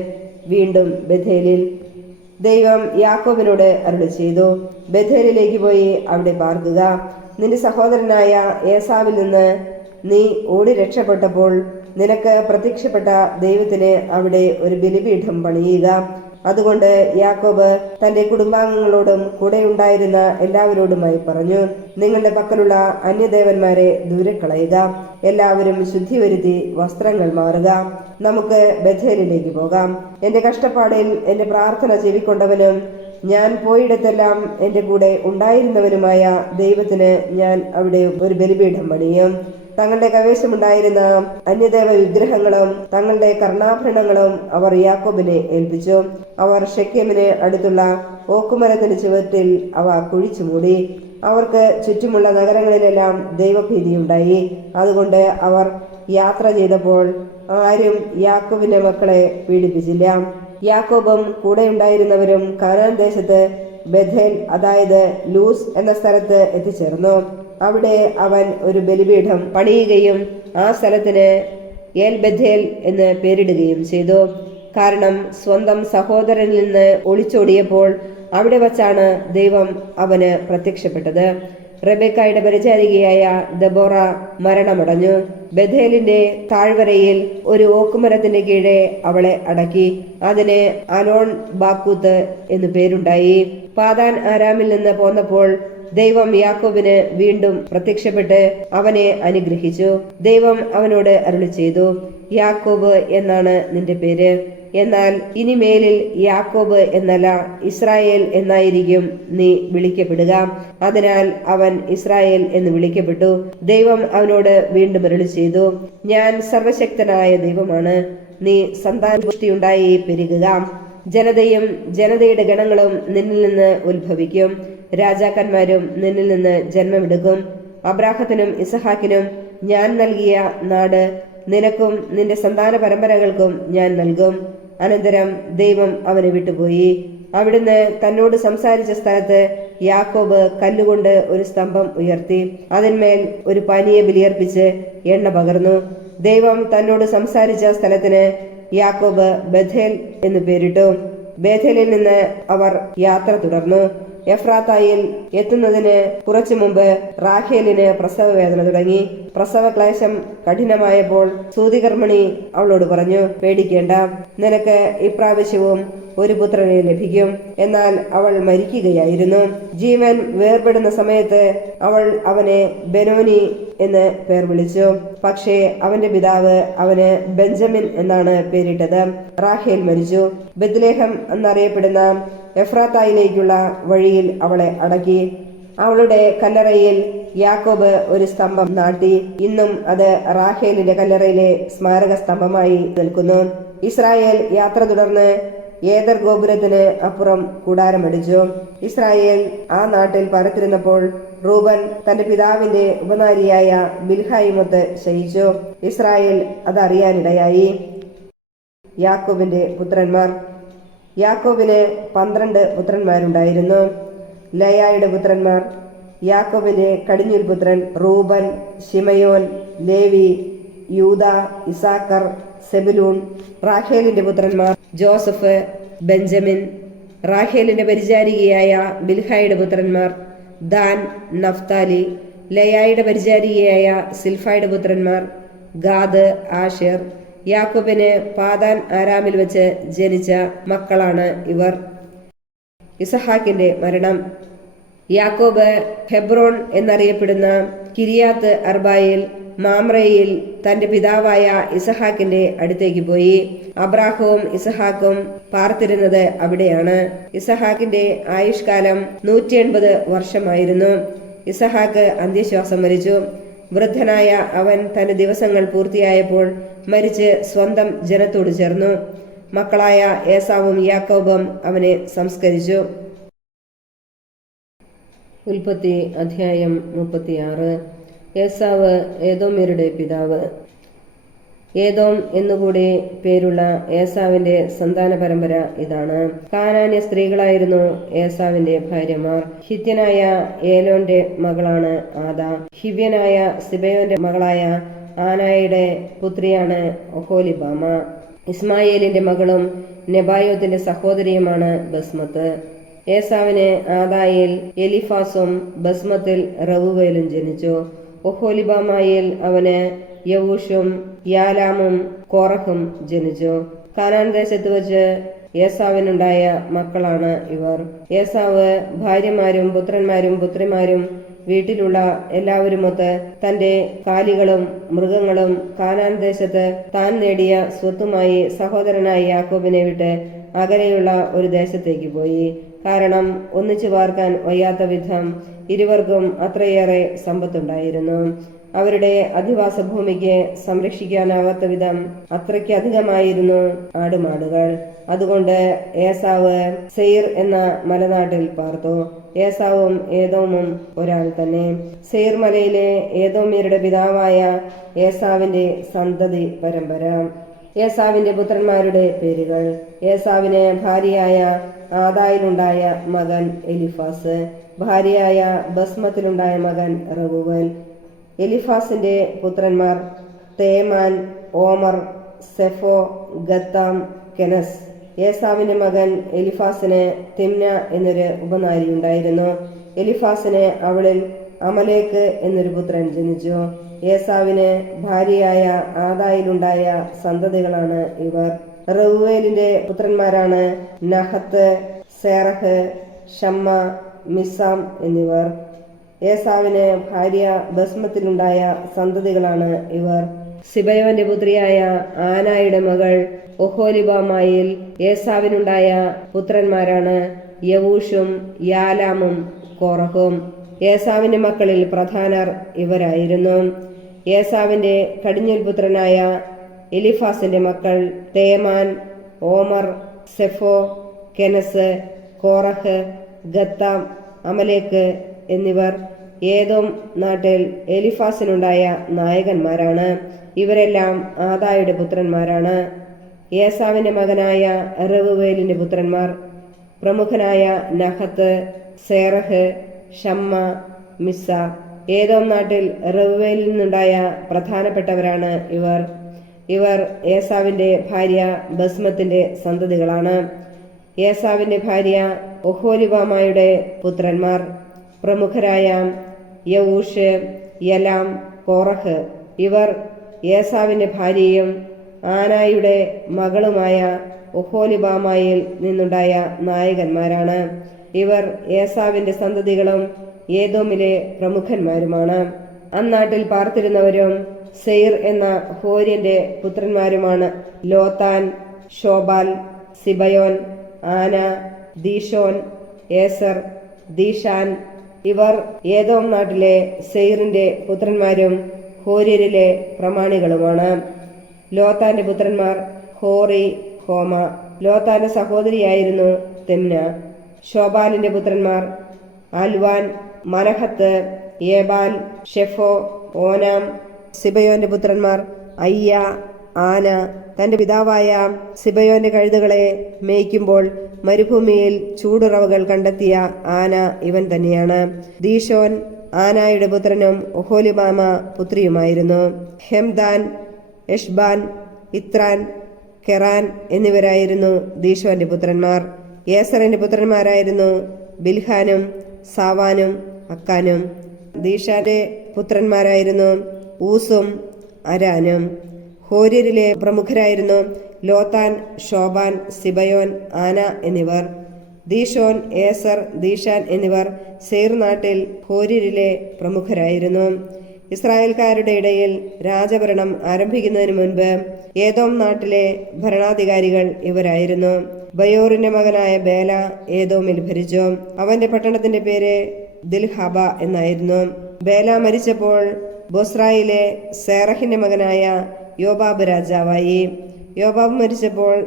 വീണ്ടും ബഥേലിൽ ദൈവം യാക്കോബിനോട് അരുളി ചെയ്തു, ബഥേലിലേക്ക് പോയി അവിടെ പാർക്കുക. നിന്റെ സഹോദരനായ ഏസാവിൽ നിന്ന് നീ ഓടി രക്ഷപ്പെട്ടപ്പോൾ നിനക്ക് പ്രത്യക്ഷപ്പെട്ട ദൈവത്തിന് അവിടെ ഒരു ബലിപീഠം പണിയുക. അതുകൊണ്ട് യാക്കോബ് തന്റെ കുടുംബാംഗങ്ങളോടും കൂടെ ഉണ്ടായിരുന്ന എല്ലാവരോടുമായി പറഞ്ഞു, നിങ്ങളുടെ പക്കലുള്ള അന്യദേവന്മാരെ ദൂരെ കളയുക. എല്ലാവരും ശുദ്ധി വരുത്തി വസ്ത്രങ്ങൾ മാറുക. നമുക്ക് ബഥേലിലേക്ക് പോകാം. എന്റെ കഷ്ടപ്പാടിൽ എന്റെ പ്രാർത്ഥന ചെവിക്കൊണ്ടവനും ഞാൻ പോയിടത്തെല്ലാം എന്റെ കൂടെ ഉണ്ടായിരുന്നവനുമായ ദൈവത്തിന് ഞാൻ അവിടെ ഒരു ബലിപീഠം പണിയും. തങ്ങളുടെ കൈവശമുണ്ടായിരുന്ന അന്യദേവ വിഗ്രഹങ്ങളും തങ്ങളുടെ കർണാഭരണങ്ങളും അവർ യാക്കോബിനെ ഏൽപ്പിച്ചു. അവർ ഷെക്കേമിന് അടുത്തുള്ള ഓക്കുമരത്തിന് ചുവട്ടിൽ അവ കുഴിച്ചു മൂടി. അവർക്ക് ചുറ്റുമുള്ള നഗരങ്ങളിലെല്ലാം ദൈവഭീതിയുണ്ടായി. അതുകൊണ്ട് അവർ യാത്ര ചെയ്തപ്പോൾ ആരും യാക്കോബിന്റെ മക്കളെ പീഡിപ്പിച്ചില്ല. യാക്കോബും കൂടെ ഉണ്ടായിരുന്നവരും കാനാൻ ദേശത്ത് ബഥേൽ, അതായത് ലൂസ് എന്ന സ്ഥലത്ത് എത്തിച്ചേർന്നു. അവിടെ അവൻ ഒരു ബലിപീഠം പണിയുകയും ആ സ്ഥലത്തിന് ഏൽ ബഥേൽ എന്ന് പേരിടുകയും ചെയ്തു. കാരണം സ്വന്തം സഹോദരനിൽ നിന്ന് ഒളിച്ചോടിയപ്പോൾ അവിടെ വച്ചാണ് ദൈവം അവന് പ്രത്യക്ഷപ്പെട്ടത്. റെബെക്കായുടെ പരിചാരികയായ ദെബോറ മരണമടഞ്ഞു. ബഥേലിന്റെ താഴ്വരയിൽ ഒരു ഓക്കുമരത്തിന്റെ കീഴെ അവളെ അടക്കി. അതിന് അലോൺ ബാക്കൂത്ത് എന്നു പേരുണ്ടായി. പാതാൻ ആരാമിൽ നിന്ന് പോന്നപ്പോൾ ദൈവം യാക്കോബിന് വീണ്ടും പ്രത്യക്ഷപ്പെട്ട് അവനെ അനുഗ്രഹിച്ചു. ദൈവം അവനോട് അരുളി ചെയ്തു, യാക്കോബ് എന്നാണ് നിന്റെ പേര്. എന്നാൽ ഇനിമേലിൽ യാക്കോബ് എന്നല്ല, ഇസ്രായേൽ എന്നായിരിക്കും നീ വിളിക്കപ്പെടുക. അതിനാൽ അവൻ ഇസ്രായേൽ എന്ന് വിളിക്കപ്പെട്ടു. ദൈവം അവനോട് വീണ്ടും അരുളി ചെയ്തു, ഞാൻ സർവശക്തനായ ദൈവമാണ്. നീ സന്താനപുഷ്ടിയുണ്ടായി പെരുകുക. ജനതയും ജനതയുടെ ഗണങ്ങളും നിന്നിൽ നിന്ന് ഉത്ഭവിക്കും. രാജാക്കന്മാരും നിന്നിൽ നിന്ന് ജന്മമെടുക്കും. അബ്രാഹത്തിനും ഇസഹാക്കിനും ഞാൻ നൽകിയ നാട് നിനക്കും നിന്റെ സന്താന പരമ്പരകൾക്കും ഞാൻ നൽകും. അനന്തരം ദൈവം അവനെ വിട്ടുപോയി. അവിടുന്ന് തന്നോട് സംസാരിച്ച സ്ഥലത്ത് യാക്കോബ് കല്ലുകൊണ്ട് ഒരു സ്തംഭം ഉയർത്തി. അതിന്മേൽ ഒരു പാനീയ ബലിയർപ്പിച്ച് എണ്ണ പകർന്നു. ദൈവം തന്നോട് സംസാരിച്ച സ്ഥലത്തിന് യാക്കോബ് ബഥേൽ എന്ന് പേരിട്ടു. ബേഥേലിൽ നിന്ന് അവർ യാത്ര തുടർന്നു. എഫ്രാത്തായിൽ എത്തുന്നതിന് കുറച്ചു മുമ്പ് റാഹേലിന് പ്രസവ വേദന തുടങ്ങി. പ്രസവ ക്ലേശം കഠിനമായപ്പോൾ സൂതികർമ്മിണി അവളോട് പറഞ്ഞു, പേടിക്കേണ്ട, നിനക്ക് ഇപ്രാവശ്യവും ഒരു പുത്രനെ ലഭിക്കും. എന്നാൽ അവൾ മരിക്കുകയായിരുന്നു. ജീവൻ വേർപെടുന്ന സമയത്ത് അവൾ അവനെ ബെനോനി എന്ന് പേർ വിളിച്ചു. പക്ഷേ അവന്റെ പിതാവ് അവന് ബെഞ്ചമിൻ എന്നാണ് പേരിട്ടത്. റാഹേൽ മരിച്ചു. ബെത്ലേഹം എന്നറിയപ്പെടുന്ന എഫ്രാത്തായിലേക്കുള്ള വഴിയിൽ അവളെ അടക്കി. അവളുടെ കല്ലറയിൽ യാക്കോബ് ഒരു സ്തംഭം നാട്ടി. ഇന്നും അത് റാഹേലിന്റെ കല്ലറയിലെ സ്മാരക സ്തംഭമായി നിൽക്കുന്നു. ഇസ്രായേൽ യാത്ര തുടർന്ന് ഏദർ ഗോപുരത്തിന് അപ്പുറം കൂടാരമടിച്ചു. ഇസ്രായേൽ ആ നാട്ടിൽ പാർത്തിരുന്നപ്പോൾ റൂബൻ തന്റെ പിതാവിന്റെ ഉപനാരിയായ ബിൽഹായുമൊത്ത് ശയിച്ചു. ഇസ്രായേൽ അതറിയാനിടയായി. യാക്കോബിന്റെ പുത്രന്മാർ. യാക്കോബിന് 12 പുത്രന്മാരുണ്ടായിരുന്നു. ലയായുടെ പുത്രന്മാർ. യാക്കോബിന്റെ കടിഞ്ഞൂൽ പുത്രൻ റൂബൻ, ശിമയോൻ, ലേവി, യൂദ, ഇസാക്കർ, സെബുലൂൺ. റാഹേലിന്റെ പുത്രന്മാർ ജോസഫ്, ബെഞ്ചമിൻ. റാഹേലിന്റെ പരിചാരികയായ ബിൽഹായുടെ പുത്രന്മാർ ദാൻ, നഫ്താലി. ലയായുടെ പരിചാരികയായ സിൽഫായുടെ പുത്രന്മാർ ഗാദ്, ആഷേർ. യാക്കോബിന് പാതാൻ ആരാമിൽ വെച്ച് ജനിച്ച മക്കളാണ് ഇവർ. ഇസഹാക്കിന്റെ മരണം. യാക്കോബ് ഹെബ്രോൺ എന്നറിയപ്പെടുന്ന കിരിയാത്ത് അർബായിൽ മാമ്രയിൽ തന്റെ പിതാവായ ഇസഹാക്കിന്റെ അടുത്തേക്ക് പോയി. അബ്രാഹവും ഇസഹാക്കും പാർത്തിരുന്നത് അവിടെയാണ്. ഇസഹാക്കിന്റെ ആയുഷ്കാലം 180 വർഷമായിരുന്നു. ഇസഹാക്ക് അന്ത്യശ്വാസം മരിച്ചു. വൃദ്ധനായ അവൻ തന്റെ ദിവസങ്ങൾ പൂർത്തിയായപ്പോൾ മരിച്ച് സ്വന്തം ജനത്തോട് ചേർന്നു. മക്കളായ ഏസാവും യാക്കോബും അവനെ സംസ്കരിച്ചു. ഉൽപ്പത്തി അധ്യായം 36. ഏസാവ് ഏദോമ്യരുടെ പിതാവ്. ഏദോം എന്നുകൂടി പേരുള്ള ഏസാവിന്റെ സന്താന പരമ്പര ഇതാണ്. കാനാന്യ സ്ത്രീകളായിരുന്നു ഏസാവിന്റെ ഭാര്യമാർ. ഹിത്യനായ ഏലോന്റെ മകളാണ് ആദ. ഹിവ്യനായ സിബയോന്റെ മകളായ ആനായുടെ പുത്രിയാണ് ഒഹോലിബാമ. ഇസ്മായേലിന്റെ മകളും നെബായോത്തിന്റെ സഹോദരിയുമാണ് ബസ്മത്ത്. ഏസാവിന് ആദായിൽ എലിഫാസും ബസ്മത്തിൽ റവുവേലും ജനിച്ചു. ഒഹോലിബാമായിൽ അവന് യവൂഷും യാലാമും കോറഹും ജനിച്ചു. കാനാൻ ദേശത്ത് വച്ച് ഏസാവിനുണ്ടായ മക്കളാണ് ഇവർ. ഏസാവ് ഭാര്യമാരും പുത്രന്മാരും പുത്രിമാരും വീട്ടിലുള്ള എല്ലാവരുമൊത്ത് തന്റെ കാലികളും മൃഗങ്ങളും കാനാൻ ദേശത്ത് താൻ നേടിയ സ്വത്തുമായി സഹോദരനായ യാക്കോബിനെ വിട്ട് അകലെയുള്ള ഒരു ദേശത്തേക്ക് പോയി. കാരണം ഒന്നിച്ചു പാർക്കാൻ വയ്യാത്ത വിധം ഇരുവർക്കും അത്രയേറെ സമ്പത്തുണ്ടായിരുന്നു. അവരുടെ അധിവാസ ഭൂമിക്ക് സംരക്ഷിക്കാനാവാത്ത വിധം അത്രയ്ക്ക് അധികമായിരുന്നു ആടുമാടുകൾ. അതുകൊണ്ട് ഏസാവ് സെയിർ എന്ന മലനാട്ടിൽ പാർത്തു. ഏസാവും ഏദോമും ഒരാൾ തന്നെ. സെയിർ മലയിലെ ഏദോമ്യരുടെ പിതാവായ ഏസാവിന്റെ സന്തതി പരമ്പര. ഏസാവിന്റെ പുത്രന്മാരുടെ പേരുകൾ. ഏസാവിന് ഭാര്യയായ ആദായിലുണ്ടായ മകൻ എലിഫാസ്, ഭാര്യയായ ബസ്മത്തിലുണ്ടായ മകൻ റെഗൂവൽ. എലിഫാസിന്റെ പുത്രന്മാർ തേമാൻ, ഓമർ, സെഫോ, ഗത്താം, കെനസ്. ഏസാവിന്റെ മകൻ എലിഫാസിന് തിമ്ന എന്നൊരു ഉപനാരി ഉണ്ടായിരുന്നു. എലിഫാസിന് അവളിൽ അമലേക്ക് എന്നൊരു പുത്രൻ ജനിച്ചു. ഏസാവിന് ഭാര്യയായ ആദായിലുണ്ടായ സന്തതികളാണ് ഇവർ. റെഊവേലിന്റെ പുത്രന്മാരാണ് നഹത്ത്, സേറഹ്, ഷമ്മ, മിസാം എന്നിവർ. ഏസാവിന് ഭാര്യ ബസ്മത്തിലുണ്ടായ സന്തതികളാണ് ഇവർ. സിബയോന്റെ പുത്രിയായ ആനായുടെ മകൾ ഒഹോലിബാമായിൽ ഏസാവിനുണ്ടായ പുത്രന്മാരാണ് യവൂഷും യാലാമും കോറഹും. ഏസാവിന്റെ മക്കളിൽ പ്രധാനർ ഇവരായിരുന്നു. ഏസാവിന്റെ കടിഞ്ഞൂൽ പുത്രനായ എലിഫാസിന്റെ മക്കൾ തേമാൻ, ഓമർ, സെഫോ, കെനസ്, കോറഹ്, ഗത്താം, അമലേക്ക് എന്നിവർ ഏദോം നാട്ടിൽ എലിഫാസിനുണ്ടായ നായകന്മാരാണ്. ഇവരെല്ലാം ആദായുടെ പുത്രന്മാരാണ്. ഏസാവിന്റെ മകനായ റെഊവേലിന്റെ പുത്രന്മാർ പ്രമുഖനായ നഹത്ത്, സേറഹ്, ഷമ്മ, മിസ്സ. ഏദോം നാട്ടിൽ റെഊവേലിൽ നിന്നുണ്ടായ പ്രധാനപ്പെട്ടവരാണ് ഇവർ. ഇവർ ഏസാവിന്റെ ഭാര്യ ബസ്മത്തിന്റെ സന്തതികളാണ്. ഏസാവിന്റെ ഭാര്യ ഒഹോലിബാമായുടെ പുത്രന്മാർ പ്രമുഖരായ യവൂഷ്, യലാം, കോറഹ്. ഇവർ ഏസാവിന്റെ ഭാര്യയും ആനായുടെ മകളുമായ ഒഹോലിബാമായിൽ നിന്നുണ്ടായ നായകന്മാരാണ്. ഇവർ ഏസാവിന്റെ സന്തതികളും ഏദോമിലെ പ്രമുഖന്മാരുമാണ്. അന്നാട്ടിൽ പാർത്തിരുന്നവരും സെയിർ എന്ന ഹോര്യന്റെ പുത്രന്മാരുമാണ് ലോത്താൻ, ഷോബാൽ, സിബയോൻ, ആന, ദീഷോൻ, ഏസർ, ദീഷാൻ. ഇവർ ഏദോം നാട്ടിലെ സെയിറിന്റെ പുത്രന്മാരും ഹോര്യരിലെ പ്രമാണികളുമാണ്. ലോത്താന്റെ പുത്രന്മാർ ഹോറി, ഹോമ. ലോത്താന്റെ സഹോദരിയായിരുന്നു തെമ്ന. ഷോബാലിന്റെ പുത്രന്മാർ അൽവാൻ, മനഹത്ത്, ഏബാൽ, ഷെഫോ, ഓനാം. സിബയോന്റെ പുത്രന്മാർ അയ്യ, ആന. തന്റെ പിതാവായ സിബയോന്റെ കഴുതകളെ മേയ്ക്കുമ്പോൾ മരുഭൂമിയിൽ ചൂടുറവകൾ കണ്ടെത്തിയ ആന ഇവൻ തന്നെയാണ്. ദീഷോൻ ആനായുടെ പുത്രനും ഒഹോലിബാമ പുത്രിയുമായിരുന്നു. ഹെംദാൻ, എഷ്ബാൻ, ഇത്രാൻ, കെറാൻ എന്നിവരായിരുന്നു ദീഷോന്റെ പുത്രന്മാർ. ഏസറിന്റെ പുത്രന്മാരായിരുന്നു ബിൽഹാനും സാവാനും അക്കാനും. ദീഷാന്റെ പുത്രന്മാരായിരുന്നു ഊസും അരാനും. ഹോര്യരിലെ പ്രമുഖരായിരുന്നു ലോത്താൻ, ഷോബാൻ, സിബയോൻ, ആന എന്നിവർ. ദീഷോൻ, ഏസർ, ദീഷാൻ എന്നിവർ സെയിർ നാട്ടിൽ ഹോര്യരിലെ പ്രമുഖരായിരുന്നു. ഇസ്രായേൽക്കാരുടെ ഇടയിൽ രാജഭരണം ആരംഭിക്കുന്നതിന് മുൻപ് ഏദോം നാട്ടിലെ ഭരണാധികാരികൾ ഇവരായിരുന്നു. ബയോറിന്റെ മകനായ ബേല ഏദോമിൽ ഭരിച്ചു. അവന്റെ പട്ടണത്തിന്റെ പേര് ദിൽഹബ എന്നായിരുന്നു. ബേല മരിച്ചപ്പോൾ ബൊസ്രായിലെ സേറഹിന്റെ മകനായ യോബാബ് രാജാവായി. യോബാബ് മരിച്ചപ്പോൾ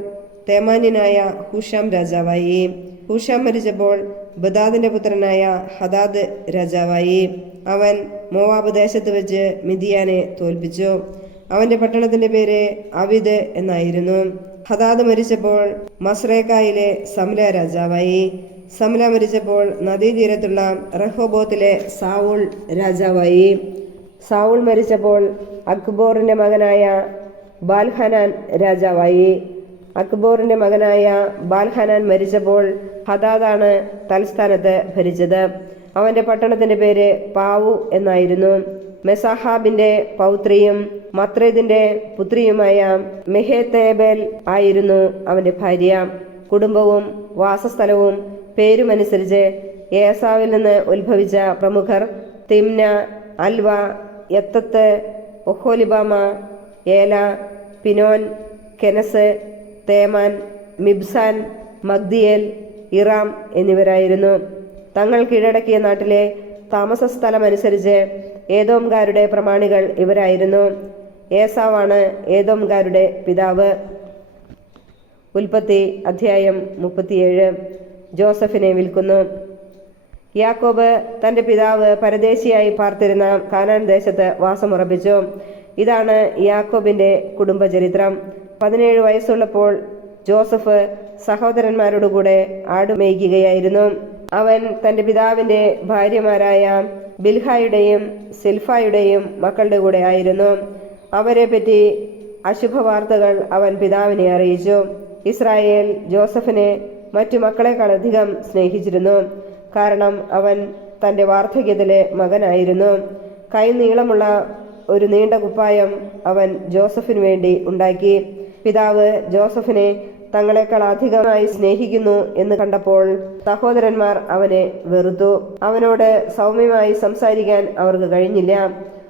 തേമാന്യനായ ഹൂഷാം രാജാവായി. ഹൂഷാം മരിച്ചപ്പോൾ ബദാദിന്റെ പുത്രനായ ഹദാദ് രാജാവായി. അവൻ മോവാബ് ദേശത്ത് വെച്ച് മിദിയാനെ തോൽപ്പിച്ചു. അവന്റെ പട്ടണത്തിന്റെ പേര് അവിദ് എന്നായിരുന്നു. ഹദാദ് മരിച്ചപ്പോൾ മസ്രേക്കായിലെ സമല രാജാവായി. സമല മരിച്ചപ്പോൾ നദീതീരത്തുള്ള റഹോബോത്തിലെ സാവൂൾ രാജാവായി. സാവൂൾ മരിച്ചപ്പോൾ അക്ബോറിന്റെ മകനായ ബാൽഹനാൻ രാജാവായി. അക്ബോറിന്റെ മകനായ ബാൽഹനാൻ മരിച്ചപ്പോൾ ഹദാദാണ് തൽസ്ഥാനത്ത് ഭരിച്ചത്. അവന്റെ പട്ടണത്തിന്റെ പേര് പാവു എന്നായിരുന്നു. മെസാഹാബിന്റെ പൗത്രിയും മത്രേദിന്റെ പുത്രിയുമായ മെഹേതേബേൽ ആയിരുന്നു അവന്റെ ഭാര്യ. കുടുംബവും വാസസ്ഥലവും പേരുമനുസരിച്ച് ഏസാവിൽ നിന്ന് ഉത്ഭവിച്ച പ്രമുഖർ തിമ്ന, അൽവ, യത്തത്ത്, ഒഹോലിബാമ, ഏല, പിനോൻ, കെനസ്, തേമാൻ, മിബ്സാൻ, മഗ്ദിയേൽ, ഇറാം എന്നിവരായിരുന്നു. തങ്ങൾ കീഴടക്കിയ നാട്ടിലെ താമസസ്ഥലമനുസരിച്ച് ഏദോംകാരുടെ പ്രമാണികൾ ഇവരായിരുന്നു. ഏസാവാണ് ഏദോംകാരുടെ പിതാവ്. ഉൽപ്പത്തി അധ്യായം 37. ജോസഫിനെ വിൽക്കുന്നു. യാക്കോബ് തൻ്റെ പിതാവ് പരദേശിയായി പാർത്തിരുന്ന കാനാൻ ദേശത്ത് വാസമുറപ്പിച്ചു. ഇതാണ് യാക്കോബിൻ്റെ കുടുംബചരിത്രം. 17 വയസ്സുള്ളപ്പോൾ ജോസഫ് സഹോദരന്മാരോടുകൂടെ ആടുമേയ്ക്കുകയായിരുന്നു. അവൻ തൻ്റെ പിതാവിൻ്റെ ഭാര്യമാരായ ബിൽഹായുടെയും സിൽഫായുടെയും മക്കളുടെ കൂടെ ആയിരുന്നു. അവരെ പറ്റി അശുഭവാർത്തകൾ അവൻ പിതാവിനെ അറിയിച്ചു. ഇസ്രായേൽ ജോസഫിനെ മറ്റു മക്കളെക്കാളധികം സ്നേഹിച്ചിരുന്നു. കാരണം അവൻ തൻ്റെ വാർദ്ധക്യത്തിലെ മകനായിരുന്നു. കൈ നീളമുള്ള ഒരു നീണ്ട കുപ്പായം അവൻ ജോസഫിന് വേണ്ടി ഉണ്ടാക്കി. പിതാവ് ജോസഫിനെ തങ്ങളെക്കാൾ അധികമായി സ്നേഹിക്കുന്നു എന്ന് കണ്ടപ്പോൾ സഹോദരന്മാർ അവനെ വെറുത്തു. അവനോട് സൗമ്യമായി സംസാരിക്കാൻ അവർക്ക് കഴിഞ്ഞില്ല.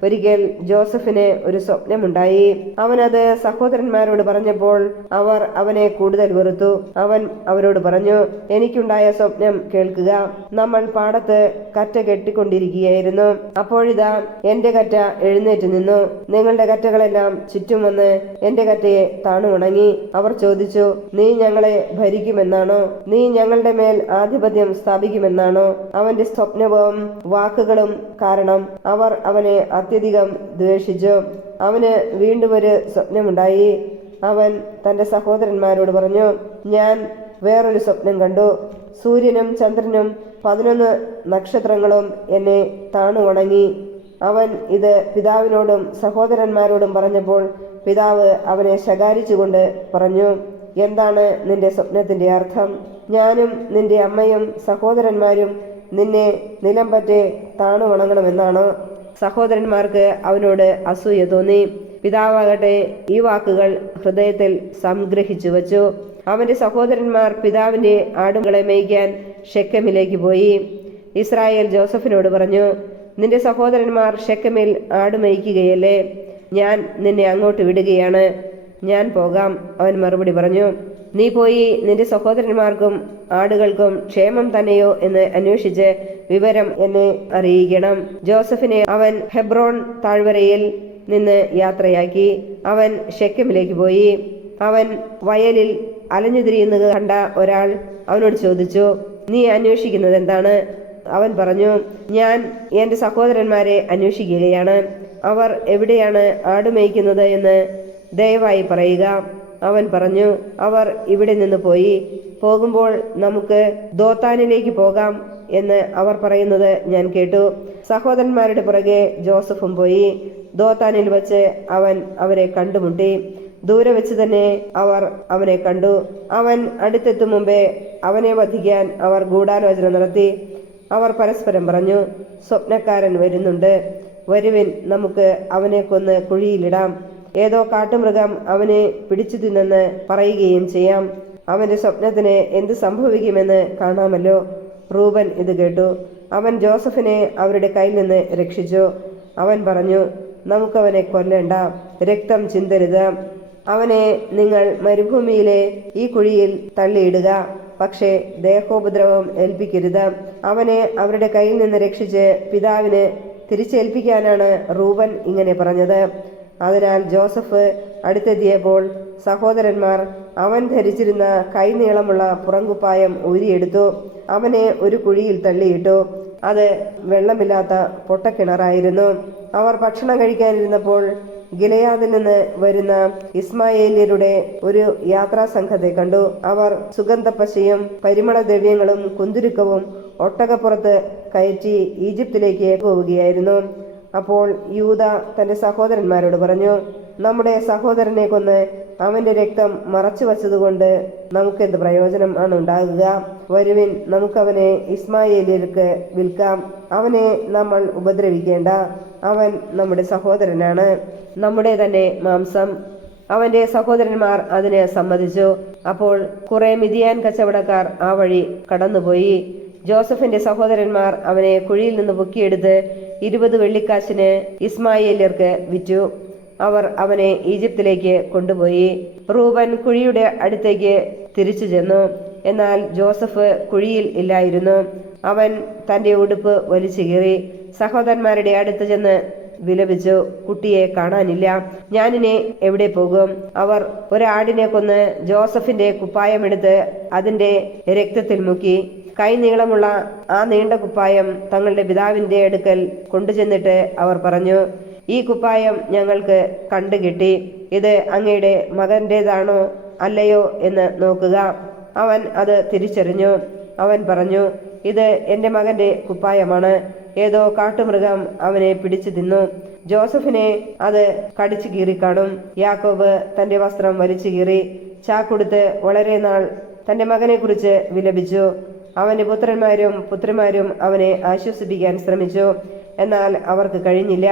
ഒരിക്കൽ ജോസഫിന് ഒരു സ്വപ്നമുണ്ടായി. അവനത് സഹോദരന്മാരോട് പറഞ്ഞപ്പോൾ അവർ അവനെ കൂടുതൽ വെറുത്തു. അവൻ അവരോട് പറഞ്ഞു, എനിക്കുണ്ടായ സ്വപ്നം കേൾക്കുക. നമ്മൾ പാടത്ത് കറ്റ കെട്ടിക്കൊണ്ടിരിക്കുകയായിരുന്നു. അപ്പോഴിതാ എന്റെ കറ്റ എഴുന്നേറ്റ് നിന്നു. നിങ്ങളുടെ കറ്റകളെല്ലാം ചുറ്റും വന്ന് എന്റെ കറ്റയെ താണുണങ്ങി. അവർ ചോദിച്ചു, നീ ഞങ്ങളെ ഭരിക്കുമെന്നാണോ? നീ ഞങ്ങളുടെ മേൽ ആധിപത്യം സ്ഥാപിക്കുമെന്നാണോ? അവന്റെ സ്വപ്നവും വാക്കുകളും കാരണം അവർ അവനെ അത്യധികം ദ്വേഷിച്ചു. അവന് വീണ്ടും ഒരു സ്വപ്നമുണ്ടായി. അവൻ തൻ്റെ സഹോദരന്മാരോട് പറഞ്ഞു, ഞാൻ വേറൊരു സ്വപ്നം കണ്ടു. സൂര്യനും ചന്ദ്രനും 11 നക്ഷത്രങ്ങളും എന്നെ താണു ഉണങ്ങി. അവൻ ഇത് പിതാവിനോടും സഹോദരന്മാരോടും പറഞ്ഞപ്പോൾ പിതാവ് അവനെ ശകാരിച്ചുകൊണ്ട് പറഞ്ഞു, എന്താണ് നിന്റെ സ്വപ്നത്തിന്റെ അർത്ഥം? ഞാനും നിന്റെ അമ്മയും സഹോദരന്മാരും നിന്നെ നിലം പറ്റെ താണു വണങ്ങണമെന്നാണോ? സഹോദരന്മാർക്ക് അവനോട് അസൂയ തോന്നി. പിതാവാകട്ടെ ഈ വാക്കുകൾ ഹൃദയത്തിൽ സംഗ്രഹിച്ചു വച്ചു. അവന്റെ സഹോദരന്മാർ പിതാവിന്റെ ആടുകളെ മേയ്ക്കാൻ ഷെക്കമിലേക്ക് പോയി. ഇസ്രായേൽ ജോസഫിനോട് പറഞ്ഞു, നിന്റെ സഹോദരന്മാർ ഷെക്കമിൽ ആടുമേയ്ക്കുകയല്ലേ? ഞാൻ നിന്നെ അങ്ങോട്ട് വിടുകയാണ്. ഞാൻ പോകാം. അവൻ മറുപടി പറഞ്ഞു, നീ പോയി നിന്റെ സഹോദരന്മാർക്കും ആടുകൾക്കും ക്ഷേമം തന്നെയോ എന്ന് അന്വേഷിച്ച് വിവരം എന്നെ അറിയിക്കണം. ജോസഫിനെ അവൻ ഹെബ്രോൺ താഴ്വരയിൽ നിന്ന് യാത്രയാക്കി. അവൻ ഷെക്കമിലേക്ക് പോയി. അവൻ വയലിൽ അലഞ്ഞുതിരിയുന്നത് കണ്ട ഒരാൾ അവനോട് ചോദിച്ചു, നീ അന്വേഷിക്കുന്നത് എന്താണ്? അവൻ പറഞ്ഞു, ഞാൻ എൻ്റെ സഹോദരന്മാരെ അന്വേഷിക്കുകയാണ്. അവർ എവിടെയാണ് ആടുമേയ്ക്കുന്നത് എന്ന് ദയവായി പറയുക. അവൻ പറഞ്ഞു, അവർ ഇവിടെ നിന്ന് പോയി. പോകുമ്പോൾ നമുക്ക് ദോത്താനിലേക്ക് പോകാം എന്ന് അവർ പറയുന്നത് ഞാൻ കേട്ടു. സഹോദരന്മാരുടെ പുറകെ ജോസഫും പോയി. ദോത്താനിൽ വച്ച് അവൻ അവരെ കണ്ടുമുട്ടി. ദൂരെ വെച്ച് തന്നെ അവർ അവനെ കണ്ടു. അവൻ അടുത്തെത്തും മുമ്പേ അവനെ വധിക്കാൻ അവർ ഗൂഢാലോചന നടത്തി. അവർ പരസ്പരം പറഞ്ഞു, സ്വപ്നക്കാരൻ വരുന്നുണ്ട്, വരുവിൻ, നമുക്ക് അവനെ കൊന്ന് കുഴിയിലിടാം. ഏതോ കാട്ടുമൃഗം അവനെ പിടിച്ചു തിന്നെന്ന് പറയുകയും ചെയ്യാം. അവന്റെ സ്വപ്നത്തിന് എന്ത് സംഭവിക്കുമെന്ന് കാണാമല്ലോ. റൂബൻ ഇത് കേട്ടു. അവൻ ജോസഫിനെ അവരുടെ കയ്യിൽ നിന്ന് രക്ഷിച്ചു. അവൻ പറഞ്ഞു, നമുക്കവനെ കൊല്ലണ്ട, രക്തം ചിന്തരുത്. അവനെ നിങ്ങൾ മരുഭൂമിയിലെ ഈ കുഴിയിൽ തള്ളിയിടുക, പക്ഷേ ദേഹോപദ്രവം ഏൽപ്പിക്കരുത്. അവനെ അവരുടെ കയ്യിൽ നിന്ന് രക്ഷിച്ച് പിതാവിന് തിരിച്ചേൽപ്പിക്കാനാണ് റൂബൻ ഇങ്ങനെ പറഞ്ഞത്. അതിനാൽ ജോസഫ് അടുത്തെത്തിയപ്പോൾ സഹോദരന്മാർ അവൻ ധരിച്ചിരുന്ന കൈനീളമുള്ള പുറങ്കുപ്പായം ഊരിയെടുത്തു. അവനെ ഒരു കുഴിയിൽ തള്ളിയിട്ടു. അത് വെള്ളമില്ലാത്ത പൊട്ടക്കിണറായിരുന്നു. അവർ ഭക്ഷണം കഴിക്കാനിരുന്നപ്പോൾ ഗിലെയാദിൽ നിന്ന് വരുന്ന ഇസ്മായേല്യരുടെ ഒരു യാത്രാ സംഘത്തെ കണ്ടു. അവർ സുഗന്ധപ്പശയും പരിമളദ്രവ്യങ്ങളും കുന്തുരുക്കവും ഒട്ടകപ്പുറത്ത് കയറ്റി ഈജിപ്തിലേക്ക് പോവുകയായിരുന്നു. അപ്പോൾ യൂദ തന്റെ സഹോദരന്മാരോട് പറഞ്ഞു, നമ്മുടെ സഹോദരനെ കൊന്ന് അവന്റെ രക്തം മറച്ചു വച്ചതുകൊണ്ട് നമുക്കെന്ത് പ്രയോജനം ആണ് ഉണ്ടാകുക? വരുവിൻ, നമുക്കവനെ ഇസ്മായേല്യർക്ക് വിൽക്കാം. അവനെ നമ്മൾ ഉപദ്രവിക്കേണ്ട. അവൻ നമ്മുടെ സഹോദരനാണ്, നമ്മുടെ തന്നെ മാംസം. അവന്റെ സഹോദരന്മാർ അതിന് സമ്മതിച്ചു. അപ്പോൾ കുറെ മിദിയാൻ കച്ചവടക്കാർ ആ വഴി കടന്നുപോയി. ജോസഫിന്റെ സഹോദരന്മാർ അവനെ കുഴിയിൽ നിന്ന് പൊക്കിയെടുത്ത് 20 വെള്ളിക്കാശിന് ഇസ്മായേല്യർക്ക് വിറ്റു. അവർ അവനെ ഈജിപ്തിലേക്ക് കൊണ്ടുപോയി. റൂബൻ കുഴിയുടെ അടുത്തേക്ക് തിരിച്ചു ചെന്നു. എന്നാൽ ജോസഫ് കുഴിയിൽ ഇല്ലായിരുന്നു. അവൻ തന്റെ ഉടുപ്പ് വലിച്ചു കീറി. സഹോദരന്മാരുടെ അടുത്ത് ചെന്ന് വിലപിച്ചു, കുട്ടിയെ കാണാനില്ല. ഞാനിനി എവിടെ പോകും? അവർ ഒരാടിനെ കൊന്ന് ജോസഫിന്റെ കുപ്പായമെടുത്ത് അതിന്റെ രക്തത്തിൽ മുക്കി. കൈ നീളമുള്ള ആ നീണ്ട കുപ്പായം തങ്ങളുടെ പിതാവിന്റെ അടുക്കൽ കൊണ്ടുചെന്നിട്ട് അവർ പറഞ്ഞു, ഈ കുപ്പായം ഞങ്ങൾക്ക് കണ്ടുകിട്ടി. ഇത് അങ്ങയുടെ മകന്റേതാണോ അല്ലയോ എന്ന് നോക്കുക. അവൻ അത് തിരിച്ചറിഞ്ഞു. അവൻ പറഞ്ഞു, ഇത് എൻ്റെ മകന്റെ കുപ്പായമാണ്. ഏതോ കാട്ടുമൃഗം അവനെ പിടിച്ചു തിന്നു. ജോസഫിനെ അത് കടിച്ചു കീറിക്കാണും. യാക്കോബ് തന്റെ വസ്ത്രം വലിച്ചു കീറി ചാക്കൊടുത്ത് വളരെ നാൾ തന്റെ മകനെക്കുറിച്ച് വിലപിച്ചു. അവന്റെ പുത്രിമാരും അവനെ ആശ്വസിപ്പിക്കാൻ ശ്രമിച്ചു, എന്നാൽ അവർക്ക് കഴിഞ്ഞില്ല.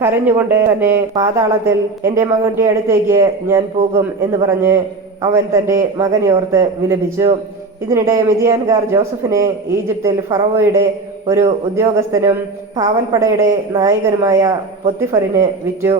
കരഞ്ഞുകൊണ്ട് തന്നെ പാതാളത്തിൽ എൻ്റെ മകന്റെ അടുത്തേക്ക് ഞാൻ പോകും എന്ന് പറഞ്ഞ് അവൻ തന്റെ മകനെ ഓർത്ത് വിലപിച്ചു. ഇതിനിടെ മിദ്യാൻകാർ ജോസഫിനെ ഈജിപ്തിൽ ഫറവോയുടെ ഒരു ഉദ്യോഗസ്ഥനും കാവൽപ്പടയുടെ നായകനുമായ പൊത്തിഫറിന് വിറ്റു.